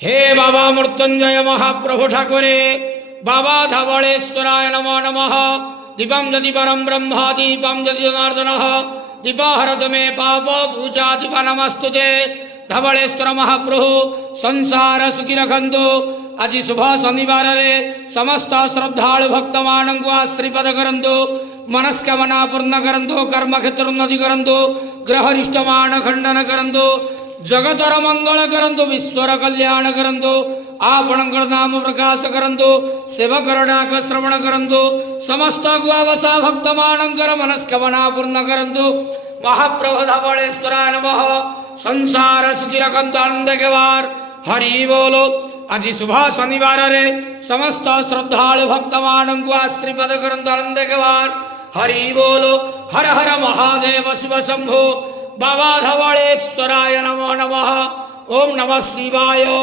हे बाबा मृत्युंजय महाप्रभु ठाकुरे बाबा धवलेश्वराय नमो नमः। दीपं यदि परम ब्रह्म दीपं यदि जनार्दन दीपहरतु मे पाप पूजा दीप नमस्तुते। धवलेश्वर महाप्रभु संसार सुखी रखंतु। आज शुभ शनिवार रे समस्त श्रद्धालु भक्त मान को आश्रीपद करंतु। मनस्कामना पूर्ण करंतु। कर्म क्षेत्र उन्नति करंतु। ग्रहरिष्ट मान खंडन करंतु। जगतर मंगल करंतु। विश्वर कल्याण करंतु। आपणकर नाम प्रकाश करंतु। सेवकर डाक श्रवण करंतु। समस्त गुआवसा भक्त मानकर मनस्कामना पूर्ण करंतु। महाप्रभु धवलेश्वराय नमः। संसार सुखी रखंतु आनंद के वार। हरि बोलो। आज शुभ शनिवार रे समस्त श्रद्धालु भक्त मान को आश्रीपद करंतु आनंद के वार। हरि बोलो। हर हर महादेव शिव शंभो। बाबा धवलेश्वराय नमो नमः। ओम नमः शिवाय।